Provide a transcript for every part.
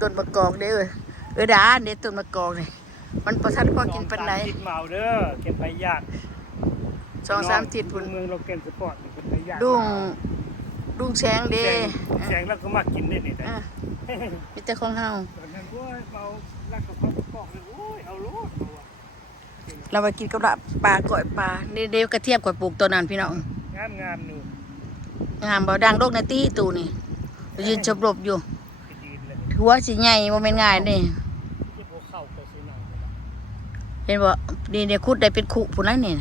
ต้นมะกอกเด้อดาเด้ต้นมะกอกนี่มันประทันพอกินเป็นไร ติดเมาเด้อเก็บไปยาก 2-3 ทิศพุ่น เมืองเราเก็บสปอร์ตเก็บไปยาก ดุงแสงเด้ แสงแล้วก็มากินได้นี่ได้ มีแต่ของเฮา ตอนนั้นโอ้ยเมาลักกับเขาปอกเลยโอ้ยเอาโลดเอาอะ เราไปกินกับละปลาก่อยปลาเด้กระเทียมก่อยปลูกตัวนั้นพี่น้อง งามหนู งามบ่ดังโลกในตี้ตูนี่ยืนชบรบอยู่ ไปยืนเลย หัวสิใหญ่บ่แม่นง่ายเด้ ที่พวกเข้าไปซื้อหน่อย เห็นบ่นี่ขุดได้เป็นขุพุ่นนั้นนี่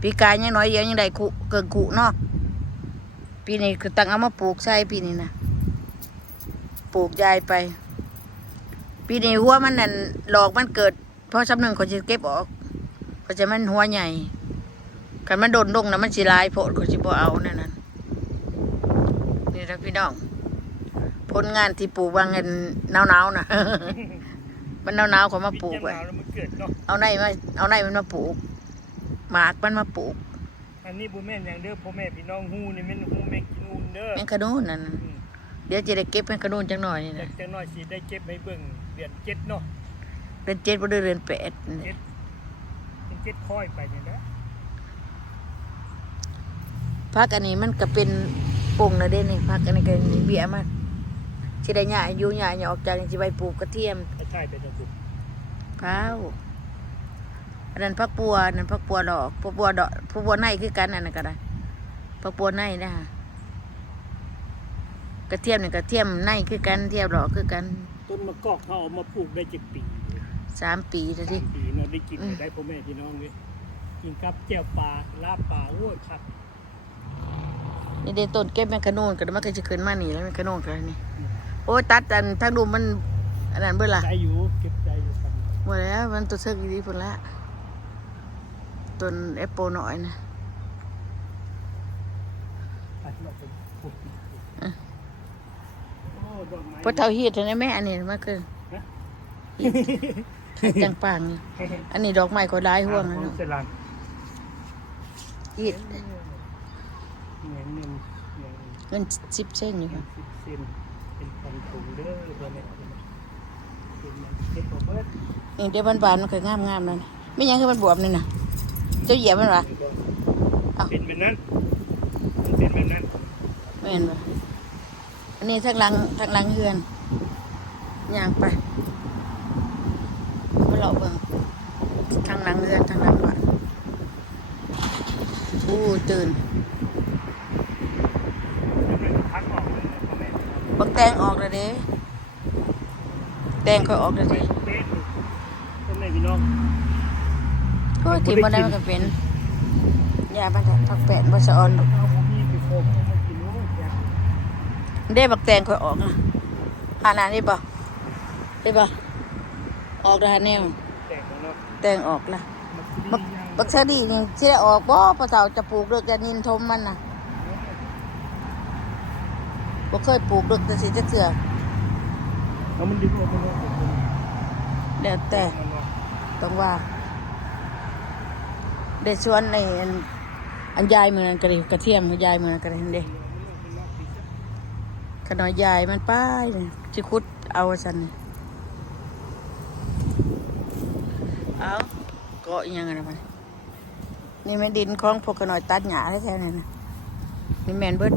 ปีกายยังน้อยเดียวยังได้ขุเกินขุเนาะปีนี้คือตั้งเอามาปลูกใส่ปีนี้นะปลูกยายไป ปีนี้หัวมันนั่นหลอกมันเกิดเพราะซ้ำหนึ่งเขาจะเก็บออกเขาจะมันหัวใหญ่คันมันโดนดงนะมันสิลายโพดเขาสิบ่เอานั่นนี่นะพี่น้องผลงานที่ปลูกวางเงินหนาวๆนะ มันหนาวๆเขามาปลูกไว้ แล้วมันเกิดเนาะ เอาในมันมาปลูกหมากมันมาปลูก อันนี้บุแม่นอย่างเด้อพ่อแม่พี่น้องฮู้นี่มันฮู้แม่กินอูนเด้อ แมงกะนูนนั่นเดี๋ยวจะได้เก็บแมงกะนูนจังหน่อยนี่ แต่ นะ จังน้อยสิได้เก็บให้เบิ่งเดือน7เนาะ เดือน7บ่เดือน8 เป็น7ค่อยไปนี่นะ พักอันนี้มันก็เป็นป่งนะเด้นี่พักอันนี้ก็เบี้ยมันสิได้หญ้าอยู่หญ้าออกจากนี่สิไปปลูกกระเทียม ไปถ่ายไปจังซี่ ข้าวอันนั้นพักบัวนั่นพักบัวดอกพักบัวดอกพักบัวในคือกันอันนั้นก็ได้พักบัวในนะกระเทียมนี่กระเทียมในคือกันเทียมดอกคือกัน ต้นมะกอกเขาเอามาปลูกได้7ปี 3 ปีแล้วดิ ปีเนาะได้กินได้พ่อแม่พี่น้องเว้ยกินกับแจ่วปลาลาบปลาโอ้ยครับ นี่เด้ต้นเก็บแมงกะนูนก็มันก็จะขึ้นมานี่แล้วแมงกะนูนก็นี่โอ้ยตัดอันทางดูมันอันนั้นเบิ่ล่ะ ใจอยู่เก็บใจอยู่ครับ หมดแล้วมันตัวเสือกดีพุ่นละต้นแอปเปิลน้อยนะ ไปเราไปปลูกโอ้ดอกไม้ พอเท่าฮีดเท่านั้นแม่อันนี้มันคือฮีดจังปังนี่อันนี้ดอกไม้ก็หลายห่วงนะ เสร็จแล้ว ฮีด เงิน เงิน10 เซนอยู่ค่ะ 10 เซนเป็นพันถุงเด้อตัวนี้เป็นมันเก็บเอาเบิด นี่เดี๋ยวบานๆมันก็งามๆนั่นไม่หยังคือมันบวมนี่น่ะเจ้าเหยียบมันวะ เป็นแบบนั้นมันเป็นแบบนั้น ไม่เห็นปะอันนี้ทางหลังเฮือนย่างไปมาเลาะเบิ่งทางหลังเฮือนทางหลังบ้านอู้ตื่น แล้วมันพักออกเลยนะพ่อแม่ บักแตงออกแล้วเด้แตงค่อยออกแล้วเด้ เป็นพ่อแม่พี่น้อง โอ้ยที่บ่ได้มันก็เป็นยาบ้านผักแปดบ่สะออนดอก เอาผมมีไปโคมเอามากินโอ้ยอยาก เด้บักแตงค่อยออกอ่ะหาหน้านี่บ่ได้บ่ออกแล้วหาแนว แตกแล้วเนาะ แตงออกละ มัน บักชะดีนี่สิได้ออกบ่พ่อเฒ่าจะปลูกเลิกจะนินทมมันน่ะบ่เคยปลูกเลิกแต่สิจักเทื่อ เอามันดึงออกมาเลย แล้วแต่ต้องว่าได้สวนในอันยายมือนั้นก็ได้กระเทียมยายมือนั้นก็ได้เด้ขน้อยยายมันป้ายนี่สิขุดเอาซั่นนี่เอาเกาะอีหยังกันมันนี่แม่นดินของพวกขน้อยตัดหญ้าแท้ๆนี่นะนี่แม่นเบิด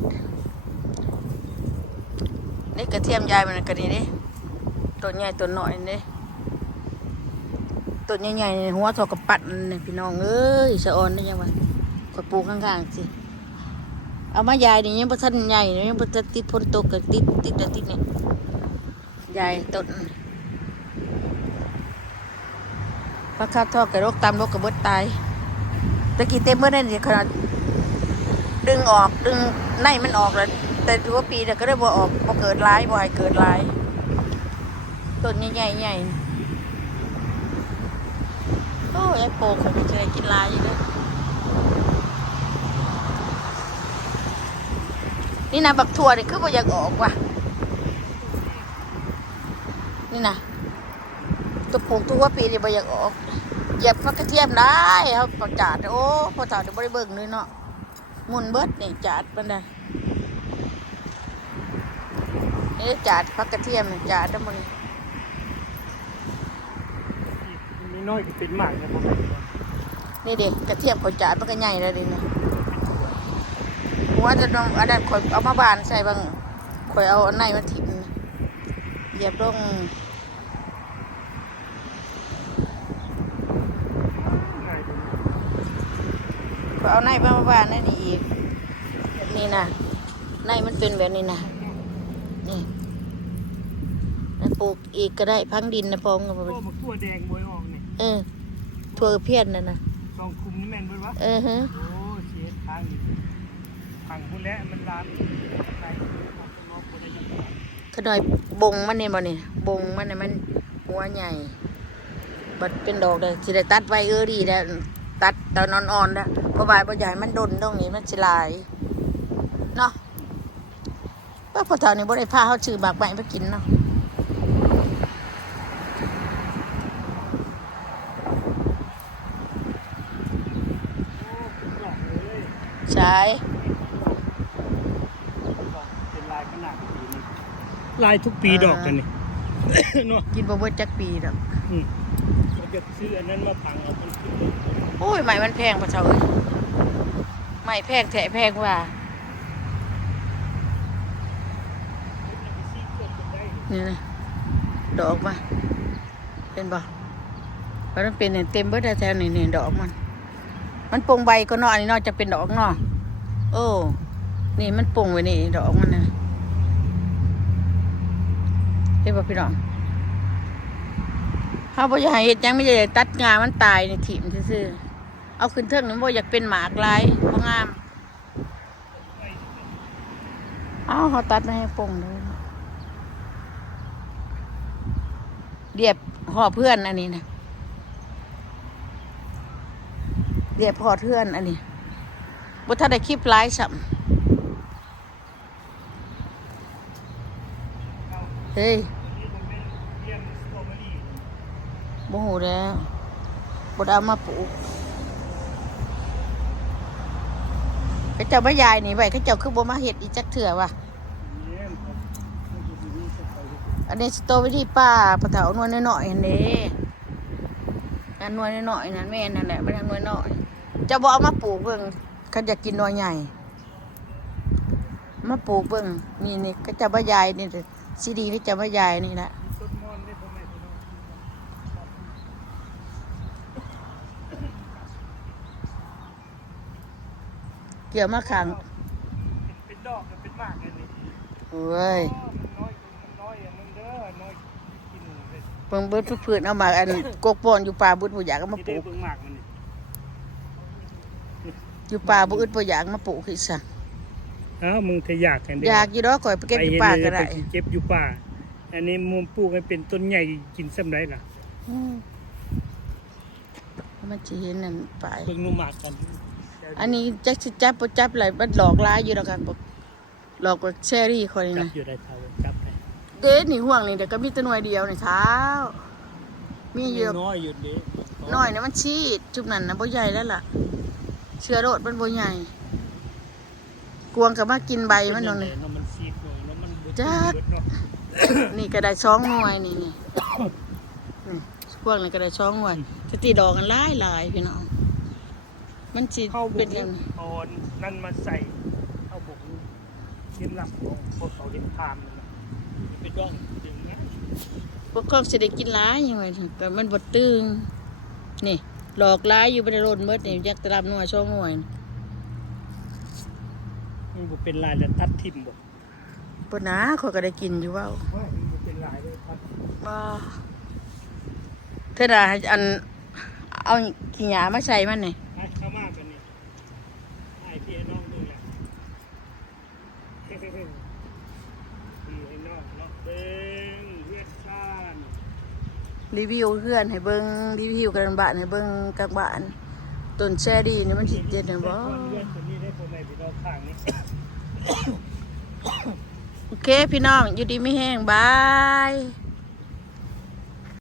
นี่กระเทียมยายมันก็นี่เด้ต้นใหญ่ต้นน้อยนี่ต้นใหญ่ๆหัวเท่ากับปัดนี่พี่น้องเอ้ยสะออนได้ยังวะก็ปลูกข้างๆสิเอามายายนี่ยังบ่ทันใหญ่ยังบ่ทันติดฝนตกก็ติดนี่ยายต้นพระข้าวทอดกับโรคตามโรคกับเบิดตายตะกี้เต็มเมื่อนั่นนี่ขนาดดึงออกดึงในมันออกแล้วแต่ถือว่าปีเดียวก็ได้บ่ออกบ่เกิดร้ายบ่ให้เกิดร้ายต้นใหญ่ๆโอ้ยไอ้โปกเขาจะได้กินลายอยู่เด้อนี่นะบักถั่วนี่คือบ่อยากออกว่ะนี่นะตัวปลูกตัวปีนี่บ่อยากออกเหยียบฟักกระเทียมได้เขาประจาดโอ้พอเฒ่าเดี๋ยวบ่ได้เบิ่งเลยเนาะมุนเบิดนี่จาดปานใด นี่จาดผักกระเทียมจาดทั้งหมดนี่ มีน้อยก็เป็นหมากเนี่ยผม นี่เด็กกระเทียมเขาจาดมันก็ใหญ่แล้วดิเนี่ยหัวจะต้องอันนั้นข่อยเอามาบานใส่บางข่อยเอาอันไหนมาถิ่มเหยียบลงข่อยเอาไหนมาบานนั่นนี่อีกนี่นะไหนมันเป็นแบบนี้นะนี่แล้วปลูกอีกก็ได้พังดินนะพร้อมกับ โอ้มันตัวแดงบวยออกเนี่ย ถั่วเพี้ยนนั่นนะ ซองคุมนี่แม่นเบิ่งวะ ฮะ โอ้เสียทางอยู่ทางพุ่นแล้วมันลามไปนอกบ่ได้ยังไง ขน่อยบงมันเนี่ยบ่เนี่ยบงมันเนี่ยมันหัวใหญ่บัดเป็นดอกเลยสิได้ตัดไว้ดีแล้วตัดตอนอ่อนๆแล้วเพราะว่าบ่ใหญ่มันดนตรงนี้มันสิลายเนาะว่าพอเท่านี้บ่ได้พาเขาซื้อหมากใหม่ไปกินเนาะใช่ เป็นลายขนาดปีนี้ลายทุกปีดอกกันนี่ เนาะ กินบ่เบิดจักปีดอก เราจะซื้ออันนั้นมาพังเอาเป็นขึ้นเลย โอ้ยใหม่มันแพงพอเท่าเอ้ยใหม่แพงแท้แพงว่านี่นะดอกมาเป็นบ่เพราะมันเป็นเต็มเบิดแถวๆนี่ดอกมันปงใบก็เนาะอันนี้เนาะจะเป็นดอกเนาะโอ้นี่มันปงไว้นี่ดอกมันนะเห็นบ่พี่น้องเฮาบ่อยากให้เฮ็ดหยังไม่ได้ตัดงามันตายนี่ถิ่มซื่อๆเอาขึ้นเทิงนี่บ่อยากเป็นหมากลายบ่งามเฮาตัดมาให้ปงเลยเรียบห่อเพื่อนอันนี้นะเรียบห่อเพื่อนอันนี้บ่ทันได้คลิปไลฟ์ซ้ำเฮ้ยบ่ฮู้แล้วบ่ได้เอามาปลูกเขาเจ้าบ่ยายนี่ไว้เขาเจ้าคือบ่มาเฮ็ดอีจักเทื่อว่ะอันนี้สตรอเบอรี่ป้าปะเถาหน่วยน้อยๆอันนี้อันหน่วยน้อยๆนั่นแม่นั่นแหละมันหน่วยน้อยจะบ่เอามาปลูกเบิ่งเขาอยากกินหน่วยใหญ่มาปลูกเบิ่งนี่เขาเจ้าบ่ยายนี่สิดีเขาเจ้าบ่ยายนี่แหละเกี่ยวมาขัง เป็นดอกเป็นหมากกันนี่ โอ้ย มันน้อยมึงเด้อน้อยกินเลย เบิ่งเบิดพืชเอามาอันกกป่อนอยู่ป่าบุดบ่อยากเอามา ที่ ป ได้ ลูก เบิ่งหมากมันนี่ อยู่ป่าบ่อึดบ่อยากมาปลูกอีกซะ มึงถ้าอยากแทนเด้ อยากอยู่ดอกข่อยไปเก็บอยู่ป่าก็ได้ ไปเก็บอยู่ป่าอันนี้มุมปลูกให้เป็นต้นใหญ่กินซ้ำได้ล่ะ มันสิเห็นนั่นไป เบิ่งหนูหมากกัน อันนี้จักสิจับบ่จับอะไรมันหลอกลายอยู่ดอกกันบ่หลอกว่าเชอรี่คนนี้ จับ นะ อยู่ได้เท่าจับไป เด้นี่ห่วงนี่เดี๋ยวก็มีแต่หน่วยเดียวนี่เท้ามีเยอะ น้อยอยู่เด้ น้อยนะมันชีดจุบนั่นนะบ่ใหญ่แล้วล่ะเชื้อโรคมันบ่ใหญ่กวงก็มากินใบมันนั่นนี่ มันซีดหน่อยแล้วมันบ่ จัด เบิดเนาะ นี่ก็ได้2หน่วยนี่นี่พวกนี้ก็ได้2หน่วยจะตีดอกกันหลายๆพี่น้องมันสิ เข้าบุ เป็น ก จัง เอานั่นมาใส่เข้าบุกเทียมหลักของพวกเขาเรียนพามนั่นน่ะไปด้องอย่างเงี้ย พวกของสิได้กินหลายยังไงแต่มันบ่ตึงนี่หลอกหลายอยู่บ่ได้โลดหมดนี่จักตะรับหน่วย2หน่วย มันบ่เป็นลายแล้วตัดทิ่มบ่ ปนะเขาก็ได้กินอยู่เว่า ว่ามันบ่เป็นลายเลยตัด บ้าเท่าไหร่อันเอาขี้หยามาใส่มันนี่ ให้เข้ามากันนี่ไอ้พี่ไอ้น้องดูแหละพี่ไอ้น้องเนาะเบิ่งเฮ็ดซ่าน รีวิวเพื่อนให้เบิ้งรีวิวกันบ้านให้เบิ้งกับบ้านต้นแช่ดีนี่มันสิเจ็ดนะบ่ เพื่อนคนนี้ได้คนไหนพี่น้องข้างนี้ โอเคพี่น้องอยู่ดีไม่แห้งบาย